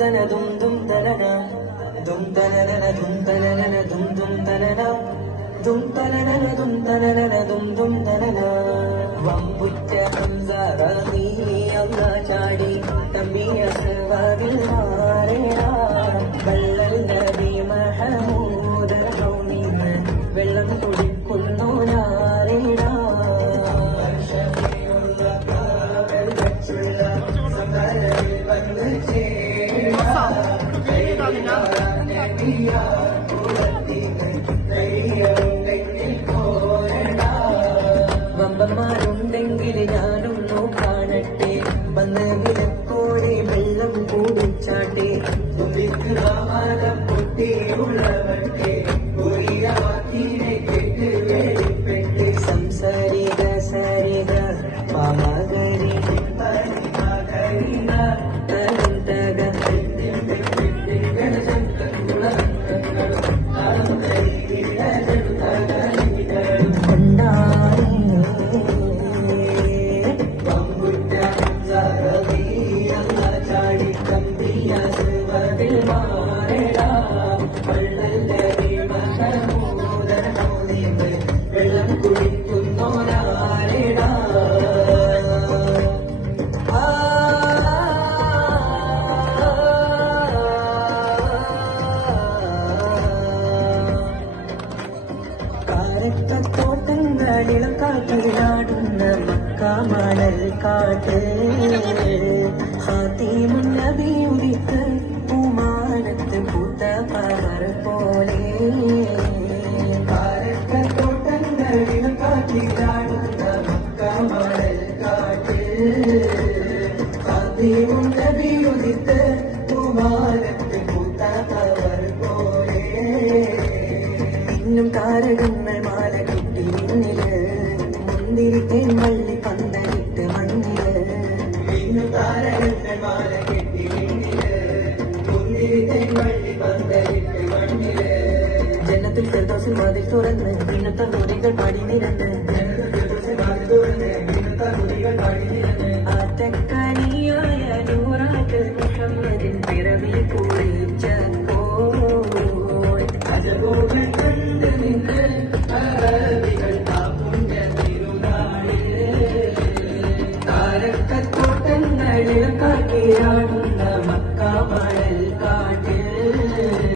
തന ദും ദും തനന ദും തനന ദും തനന ദും ദും തനന ദും തനന ദും തനന ദും ദും തനന വമ്പുറ്റ ഹംസ റഹീ അല്ലാ ചാടി തമ്മിയ സർവവിൽ മാറേടാ വള്ളൽ നബി മഹമൂദ് ഹൗനിന്ന് വെള്ളം കുടിക്കുന്നു ഞാറേടാ വമ്പന്മാരുണ്ടെങ്കിൽ ഞാനൊന്നു കാണട്ടെ വന്ന് വിലക്കോടെ വെള്ളം കൂടിച്ചാട്ടെ പൊട്ടിയുള്ളവട്ടെ കേട്ട് സംസരിക സരിക പാമകരി വെള്ളം കുടിക്കുന്നോരാരേടാ കാരക്കത്തോട്ടങ്ങളിളം കാറ്റിലാടുന്ന മക്കാമണൽ കാട്ട് ഹാത്തിമുൻ നബി ഉദിത്ത് പൂമാനത്ത് പൂത്ത പവർ പോലെ കാരക്കത്തോട്ടങ്ങളിളം കാറ്റിലാടുന്ന മക്കാമണൽ കാട്ട് ഹാത്തിമുൻ നബി ഉദിത്ത് പൂമാനത്ത് പൂത്ത പവർ പോലെ ഇന്നും താരകങ്ങൾ മാല കിട്ടി നിന്നില് മുന്തിരിത്തേൻ വള്ളി പന്തലിട്ട് മണ്ണില് ഇന്നും താരകങ്ങൾ മാല കിട്ടി നിന്നില് മുന്തിരിത്തേൻ വള്ളി പന്തലിട്ട് മണ്ണില് ജന്നത്തിൽ ഫിർദൗസിൽ വാതിൽ തുറന്ന് ഇന്നത്തെ നൂറികൾ പാടി നിരന്ന് ആറ്റക്കനിയായ നൂറാറ്റൽ മുഹമ്മദിൻ പിറവി കുറിച്ചപ്പോൾ അജബോകൾ കണ്ട് നിന്റെ